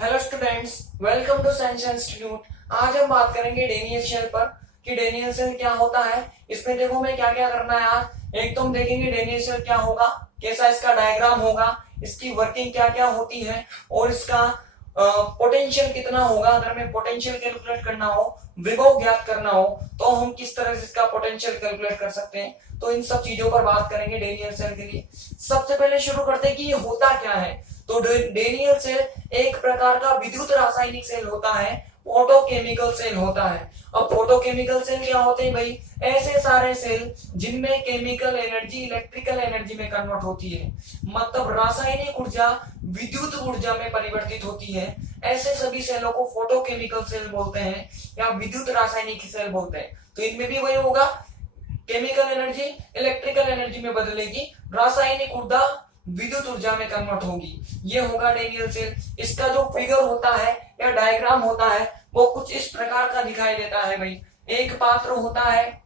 Hello students, welcome to science institute. आज हम बात करेंगे डेनियल शेल पर कि डेनियल शेल क्या होता है। इसमें देखो हमें क्या क्या करना है। आज एक तो हम देखेंगे डेनियल शेल क्या होगा, कैसा इसका डायग्राम होगा, इसकी वर्किंग क्या क्या होती है और इसका पोटेंशियल कितना होगा। अगर हमें पोटेंशियल कैलकुलेट करना हो, विभव ज्ञात करना हो, तो हम किस तरह से इसका पोटेंशियल कैलकुलेट कर सकते हैं। तो इन सब चीजों पर बात करेंगे डेनियल शेल के लिए। सबसे पहले शुरू करते हैं कि ये होता क्या है। तो डेनियल सेल एक प्रकार का विद्युत रासायनिक सेल होता है, फोटोकेमिकल सेल होता है। अब फोटोकेमिकल सेल क्या होते हैं भाई? ऐसे सारे सेल जिनमें केमिकल एनर्जी इलेक्ट्रिकल एनर्जी में कन्वर्ट होती है, मतलब रासायनिक ऊर्जा विद्युत ऊर्जा में परिवर्तित होती है। ऐसे सभी सेलों को फोटोकेमिकल सेल बोलते हैं या विद्युत रासायनिक सेल बोलते हैं। तो इनमें भी वही होगा, केमिकल एनर्जी इलेक्ट्रिकल एनर्जी में बदलेगी, रासायनिक ऊर्जा विद्युत ऊर्जा में कन्वर्ट होगी। ये होगा डेनियल सेल। इसका जो फिगर होता है या डायग्राम होता है वो कुछ इस प्रकार का दिखाई देता है भाई। एक पात्र होता है,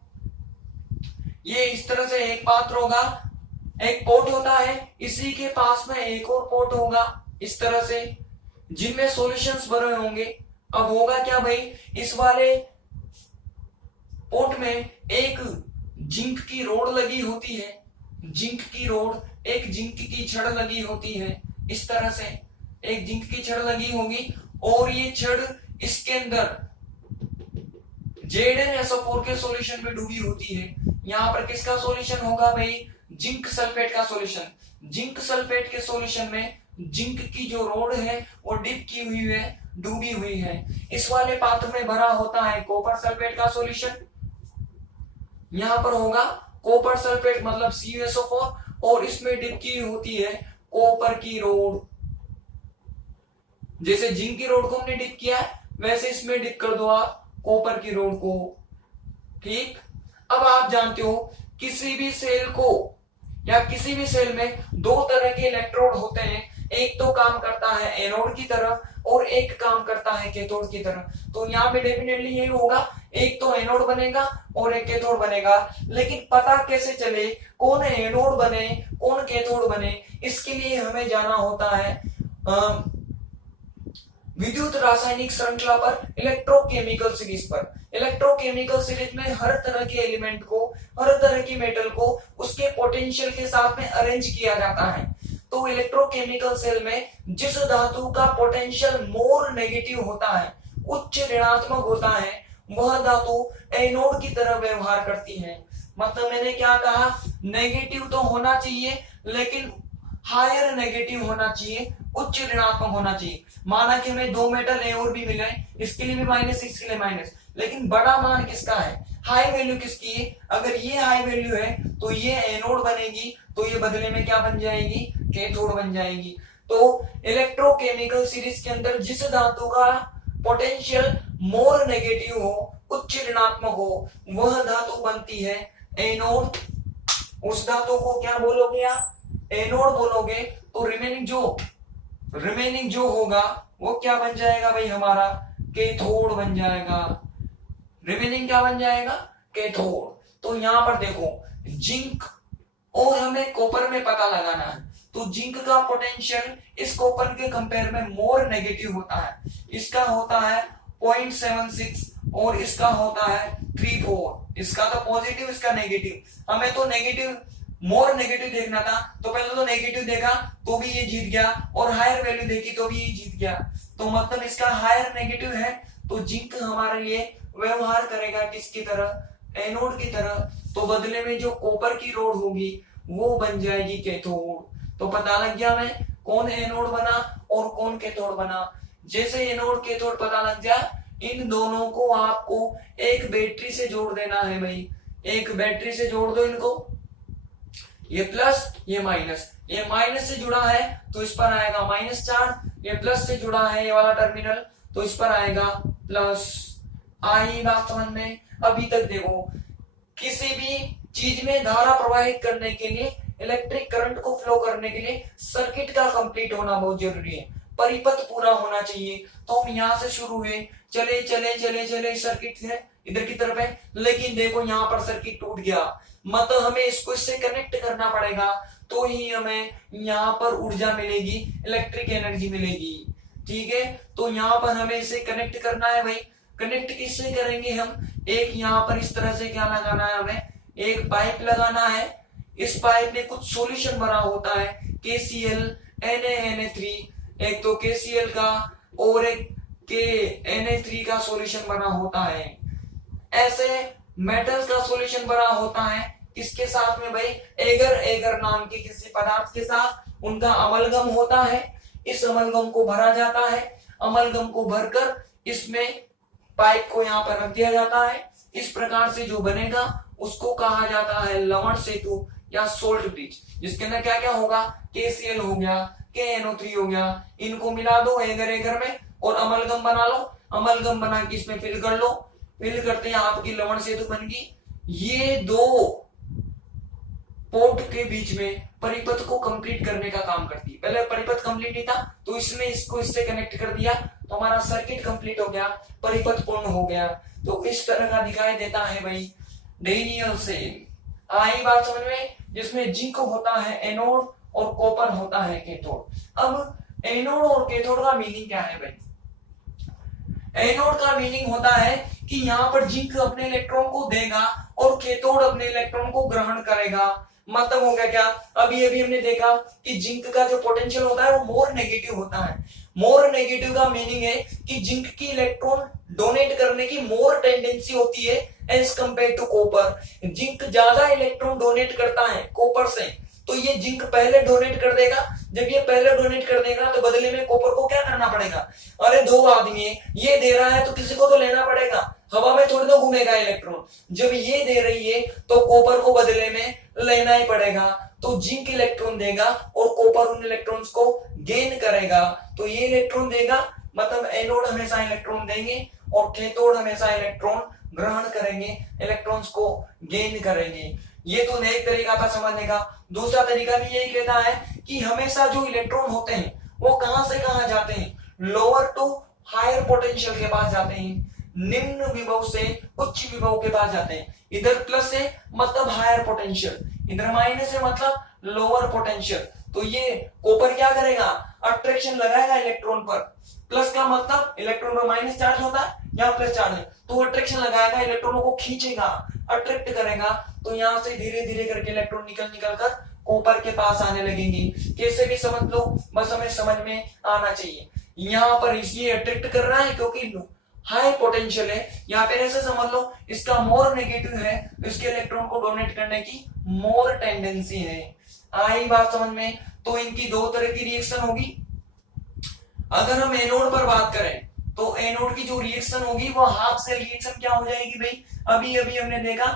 ये इस तरह से एक पात्र होगा, एक पोट होता है, इसी के पास में एक और पोट होगा इस तरह से, जिनमें सॉल्यूशंस भरे होंगे। अब होगा क्या भाई, इस वाले पोट में एक जिंक की रोड लगी होती है, जिंक की रोड, एक जिंक की छड़ लगी होती है इस तरह से, एक जिंक की छड़ लगी होगी और ये छड़ इसके अंदर ZnSO4 के सॉल्यूशन में डूबी होती है। यहाँ पर किसका सॉल्यूशन होगा भाई? जिंक सल्फेट का सॉल्यूशन। जिंक सल्फेट के सॉल्यूशन में जिंक की जो रोड है वो डिप की हुई है, डूबी हुई है। इस वाले पात्र में भरा होता है कॉपर सल्फेट का सॉल्यूशन। यहाँ पर होगा कॉपर सल्फेट मतलब CuSO4 और इसमें डिप की होती है कॉपर की रोड। जैसे जिंक की रोड को हमने डिप किया है वैसे इसमें डिप कर दो आप कॉपर की रोड को। ठीक, अब आप जानते हो किसी भी सेल को या किसी भी सेल में दो तरह के इलेक्ट्रोड होते हैं। एक तो काम करता है एनोड की तरफ और एक काम करता है कैथोड की तरफ। तो यहाँ पे डेफिनेटली यही होगा, एक तो एनोड बनेगा और एक कैथोड बनेगा। लेकिन पता कैसे चले कौन एनोड बने कौन कैथोड बने, इसके लिए हमें जाना होता है विद्युत रासायनिक श्रृंखला पर, इलेक्ट्रोकेमिकल सीरीज पर। इलेक्ट्रोकेमिकल सीरीज में हर तरह के एलिमेंट को, हर तरह की मेटल को उसके पोटेंशियल के साथ में अरेंज किया जाता है। तो इलेक्ट्रोकेमिकल सेल में जिस धातु का पोटेंशियल मोर नेगेटिव होता है, उच्च ऋणात्मक होता है, वह धातु एनोड की तरह व्यवहार करती है। मतलब मैंने क्या कहा, नेगेटिव तो होना चाहिए लेकिन हायर नेगेटिव होना चाहिए, उच्च ऋणात्मक होना चाहिए। माना कि हमें दो मेटल ए और बी मिले, इसके लिए भी माइनस इसके लिए माइनस, लेकिन बड़ा मान किसका है, हाई वैल्यू किसकी है। अगर ये हाई वैल्यू है तो ये एनोड बनेगी, तो ये बदले में क्या बन जाएगी, कैथोड बन जाएगी। तो इलेक्ट्रोकेमिकल सीरीज के अंदर जिस धातु का पोटेंशियल मोर नेगेटिव हो, उच्च ऋणात्मक हो, वह धातु बनती है एनोड। उस धातु को क्या बोलोगे आप, एनोड बोलोगे। तो रिमेनिंग जो होगा वो क्या बन जाएगा भाई, हमारा कैथोड बन जाएगा। रिमेनिंग क्या बन जाएगा, कैथोड। तो यहां पर देखो जिंक और हमें कॉपर में पता लगाना है। तो जिंक का पोटेंशियल इस कॉपर के कंपेयर में मोर नेगेटिव होता है। इसका होता है 0.76 और इसका होता है 34। इसका तो पॉजिटिव, इसका नेगेटिव। हमें तो नेगेटिव, मोर नेगेटिव देखना था, तो पहले तो नेगेटिव देखा तो भी ये जीत गया और हायर वैल्यू देखी तो भी ये जीत गया। तो मतलब इसका हायर नेगेटिव है, तो जिंक हमारे लिए व्यवहार करेगा किसकी तरह, एनोड की तरह। तो बदले में जो कॉपर की रोड होगी वो बन जाएगी कैथोड। तो पता लग गया हमें कौन एनोड बना और कौन कैथोड बना। जैसे एनोड कैथोड पता लग जाए, इन दोनों को आपको एक बैटरी से जोड़ देना है भाई। एक बैटरी से जोड़ दो इनको, ये प्लस ये माइनस। ये माइनस से जुड़ा है तो इस पर आएगा माइनस चार्ज, ये प्लस से जुड़ा है ये वाला टर्मिनल तो इस पर आएगा प्लस। आई बात समझ में? अभी तक देखो किसी भी चीज में धारा प्रवाहित करने के लिए, इलेक्ट्रिक करंट को फ्लो करने के लिए सर्किट का कंप्लीट होना बहुत जरूरी है, परिपथ पूरा होना चाहिए। तो हम यहाँ से शुरू हुए, चले चले चले चले सर्किट है इधर की तरफ है, लेकिन देखो यहाँ पर सर्किट टूट गया। मतलब हमें इसको इससे कनेक्ट करना पड़ेगा तो ही हमें यहाँ पर ऊर्जा मिलेगी, इलेक्ट्रिक एनर्जी मिलेगी। ठीक है। तो यहाँ पर हमें इसे कनेक्ट करना है भाई। कनेक्ट किससे करेंगे हम, एक यहाँ पर इस तरह से क्या लगाना है, हमें एक पाइप लगाना है। इस पाइप में कुछ सॉल्यूशन भरा होता है, KCl Na3, एक तो KCl का और एक Na3 का सॉल्यूशन बना होता है। ऐसे मेटल्स का सॉल्यूशन बना होता है किसके साथ में भाई, एगर एगर नाम के किसी पदार्थ के साथ उनका अमलगम होता है। इस अमलगम को भरा जाता है। अमलगम को भरकर इसमें पाइप को यहाँ पर रख दिया जाता है। इस प्रकार से जो बनेगा उसको कहा जाता है लवण सेतु या सोल्ट ब्रिज, जिसके अंदर क्या क्या होगा, KCl हो गया, KNO3 हो गया, इनको मिला दो एगर एगर में और अमलगम बना लो। अमलगम बना के इसमें फिल कर लो। फिल करते हैं आपकी लवण सेतु बन गई। ये दो पोर्ट के बीच में परिपथ को कंप्लीट करने का काम करती है। पहले परिपथ कंप्लीट नहीं था तो इसने इसको इससे कनेक्ट कर दिया तो हमारा सर्किट कंप्लीट हो गया, परिपथ पूर्ण हो गया। तो इस तरह का दिखाई देता है भाई डेनियल सेल। आई बात समझ में, जिसमें जिंक होता है एनोड और कॉपर होता है कैथोड। अब एनोड और कैथोड का मीनिंग क्या है भाई, एनोड का मीनिंग होता है कि यहाँ पर जिंक अपने इलेक्ट्रॉन को देगा और कैथोड अपने इलेक्ट्रॉन को ग्रहण करेगा। मतलब हो गया क्या, अभी अभी हमने देखा कि जिंक का जो पोटेंशियल होता है वो मोर नेगेटिव होता है। मोर नेगेटिव का मीनिंग है कि जिंक की इलेक्ट्रॉन डोनेट करने की मोर टेंडेंसी होती है as compare to copper. Zinc ज्यादा इलेक्ट्रॉन डोनेट करता है कॉपर से, तो ये जिंक पहले डोनेट कर देगा। जब ये पहले डोनेट कर देगा तो बदले में कॉपर को क्या करना पड़ेगा, अरे दो आदमी है, ये दे रहा है तो किसी को तो लेना पड़ेगा, हवा में थोड़ी ना घूमेगा इलेक्ट्रॉन। जब ये दे रही है तो कॉपर को बदले में लेना ही पड़ेगा। तो जिंक इलेक्ट्रॉन देगा और कॉपर उन इलेक्ट्रॉन्स को गेन करेगा। तो ये इलेक्ट्रॉन देगा, मतलब एनोड हमेशा इलेक्ट्रॉन देंगे और कैथोड हमेशा इलेक्ट्रॉन ग्रहण करेंगे, इलेक्ट्रॉन्स को गेन करेंगे। ये तो एक तरीका था समझने का। दूसरा तरीका भी यही कहता है कि हमेशा जो इलेक्ट्रॉन होते हैं वो कहां से कहां जाते हैं, लोअर टू हायर पोटेंशियल के पास जाते हैं, निम्न विभव से उच्च विभव के पास जाते हैं। इधर प्लस है मतलब हायर पोटेंशियल, इधर माइनस है मतलब लोअर पोटेंशियल। तो ये कॉपर क्या करेगा, अट्रैक्शन लगाएगा इलेक्ट्रॉन पर। प्लस का मतलब इलेक्ट्रॉन में माइनस चार्ज होता है, यहाँ प्लस चार्ज है, तो अट्रैक्शन लगाएगा, इलेक्ट्रॉनों को खींचेगा, अट्रैक्ट करेगा। तो यहाँ से धीरे धीरे करके इलेक्ट्रॉन निकल निकल कर कॉपर के पास आने लगेंगे। कैसे भी समझ लो, बस हमें समझ में आना चाहिए। यहाँ पर इसलिए अट्रैक्ट कर रहा है क्योंकि हाई पोटेंशियल है। यहाँ पे ऐसे समझ लो इसका मोर नेगेटिव है, इसके इलेक्ट्रॉन को डोनेट करने की मोर टेंडेंसी है। आई बात समझ में। तो इनकी दो तरह की रिएक्शन होगी। अगर हम एनोड पर बात करें तो एनोड की जो रिएक्शन होगी वो हाफ सेल रिएक्शन क्या हो जाएगी भाई, अभी अभी हमने देखा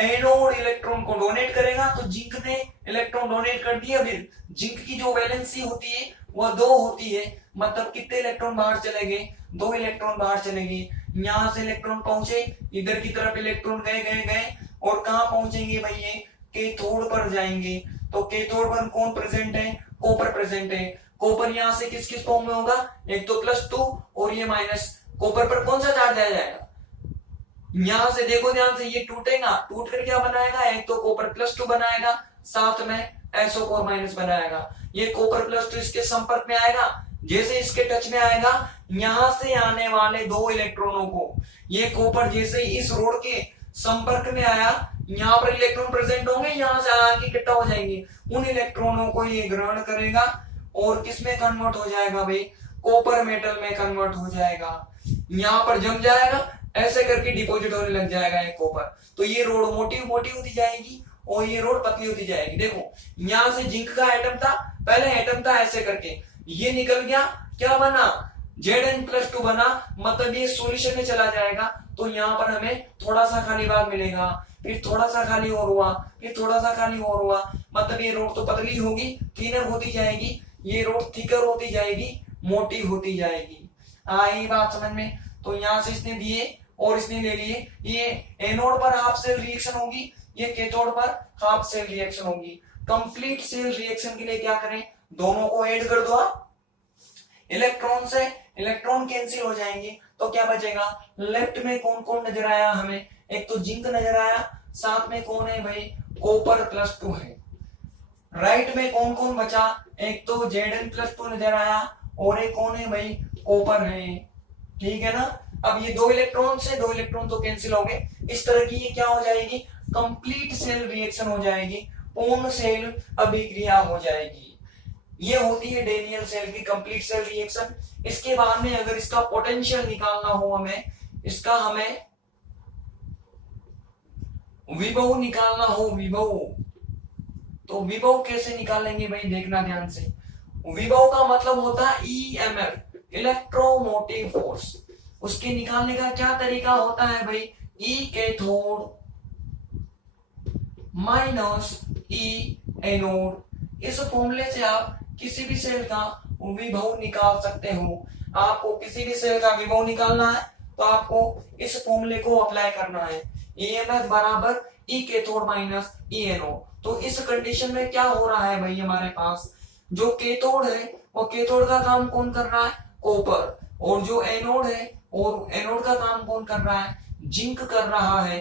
एनोड इलेक्ट्रॉन को डोनेट करेगा तो जिंक ने इलेक्ट्रॉन डोनेट कर दिया। फिर जिंक की जो वैलेंसी होती है वह 2 होती है, मतलब कितने इलेक्ट्रॉन बाहर चले गए, 2 इलेक्ट्रॉन बाहर चले गए। यहां से इलेक्ट्रॉन पहुंचे, इधर की तरफ इलेक्ट्रॉन गए गए गए और कहां पहुंचेंगे भाई, ये कैथोड पर जाएंगे। तो कैथोड पर कौन प्रेजेंट है, कॉपर प्रेजेंट है। कॉपर यहाँ से किस किस फॉर्म में होगा, एक तो +2 और ये माइनस। कॉपर पर कौन सा चार्ज आ जाएगा, यहां से देखो ध्यान से, ये टूटेगा, टूट कर क्या बनाएगा, एक तो कॉपर +2 बनाएगा, साथ में SO4- बनाएगा। ये कॉपर +2 इसके संपर्क में आएगा, जैसे इसके टच में आएगा, यहां से आने वाले 2 इलेक्ट्रॉनों को, ये कॉपर जैसे इस रोड के संपर्क में आया, यहाँ पर इलेक्ट्रॉन प्रेजेंट होंगे, यहाँ से आके इकट्ठा हो जाएंगे, उन इलेक्ट्रॉनों को ये ग्रहण करेगा और किसमें कन्वर्ट हो जाएगा भाई, कॉपर मेटल में कन्वर्ट हो जाएगा। यहाँ पर जम जाएगा, ऐसे करके डिपॉजिट होने लग जाएगा ये कॉपर। तो ये रोड मोटी मोटी होती जाएगी और ये रोड पतली होती जाएगी। देखो यहाँ से जिंक का एटम था, पहले एटम था ऐसे करके, ये निकल गया, क्या बना, Zn+2 बना, मतलब ये सॉल्यूशन में चला जाएगा। तो यहाँ पर हमें थोड़ा सा खाली भाग मिलेगा, फिर थोड़ा सा खाली और हुआ, फिर थोड़ा सा खाली और हुआ, मतलब ये रोड तो पतली होगी, थिनर होती जाएगी, ये रोड थिकर होती जाएगी, मोटी होती जाएगी। आई बात समझ में। तो यहाँ से इसने दिए और इसने ले लिए, ये एनोड पर हाफ सेल रिएक्शन होगी, ये कैथोड पर हाफ सेल रिएक्शन होगी। कंप्लीट सेल रिएक्शन के लिए क्या करें, दोनों को ऐड कर दो, इलेक्ट्रॉन से इलेक्ट्रॉन कैंसिल हो जाएंगे, तो क्या बचेगा, लेफ्ट में कौन कौन नजर आया हमें, एक तो जिंक नजर आया, साथ में कौन है भाई, कॉपर +2 है। राइट में कौन कौन बचा, एक तो Zn+2 नजर आया और एक कौन है भाई, कॉपर है। ठीक है ना। अब ये 2 इलेक्ट्रॉन से 2 इलेक्ट्रॉन तो कैंसिल हो गए। इस तरह की ये क्या हो जाएगी, कंप्लीट सेल रिएक्शन हो जाएगी, पूर्ण सेल अभिक्रिया हो जाएगी। ये होती है डेनियल सेल की कंप्लीट सेल रिएक्शन। इसके बाद में अगर इसका पोटेंशियल निकालना हो हमें, इसका हमें विभव निकालना हो, विभव, तो विभव कैसे निकालेंगे भाई, देखना ध्यान से। विभव का मतलब होता है ईएमएफ, इलेक्ट्रोमोटिव फोर्स। उसके निकालने का क्या तरीका होता है भाई, ई कैथोड माइनस ई एनोड। इस फॉर्मूले से आप किसी भी सेल का विभव निकाल सकते हो। आपको किसी भी सेल का विभव निकालना है तो आपको इस फॉर्मूले को अप्लाई करना है, ईएमएफ बराबर ई कैथोड माइनस ई एनोड। तो इस कंडीशन में क्या हो रहा है भाई, हमारे पास जो कैथोड है वो कैथोड का काम कौन कर रहा है, कॉपर, और जो एनोड है और एनोड का काम कौन कर रहा है, जिंक कर रहा है।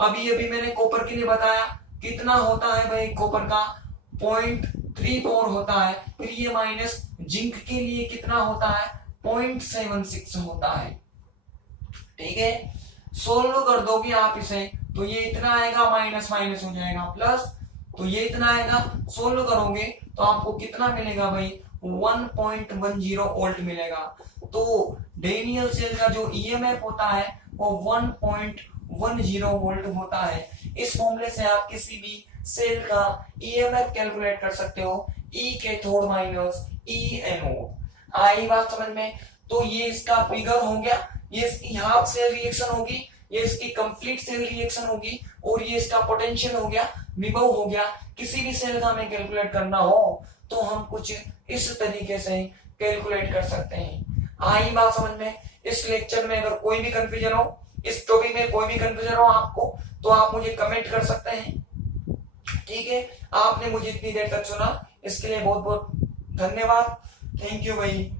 अभी अभी मैंने कॉपर के लिए बताया कितना होता है भाई, कॉपर का 0.34 होता है। फिर ये माइनस जिंक के लिए कितना होता है, 0.76 होता है। ठीक है, सोल्व कर दोगे आप इसे तो ये इतना आएगा, माइनस माइनस हो जाएगा प्लस, तो ये इतना आएगा। सोल्व करोगे तो आपको कितना मिलेगा भाई, 1.10 वोल्ट मिलेगा। तो डेनियल सेल का जो ईएमएफ होता है वो 1.10 वोल्ट होता है। इस फॉर्मूले से आप किसी भी सेल का ईएमएफ कैलकुलेट कर सकते हो, ई कैथोड माइनस ई एनोड। आई बात समझ में। तो ये इसका फिगर हो गया, ये इसकी हाफ सेल रिएक्शन होगी, ये इसकी कंप्लीट सेल रिएक्शन होगी, और ये इसका पोटेंशियल हो गया, विभव हो गया। किसी भी सेल का हमें कैलकुलेट करना हो तो हम कुछ इस तरीके से कैलकुलेट कर सकते हैं। आई बात समझ में। इस लेक्चर में अगर कोई भी कंफ्यूजन हो, इस टॉपिक में कोई भी कंफ्यूजन हो आपको, तो आप मुझे कमेंट कर सकते हैं। ठीक है, आपने मुझे इतनी देर तक सुना, इसके लिए बहुत बहुत धन्यवाद। थैंक यू भाई।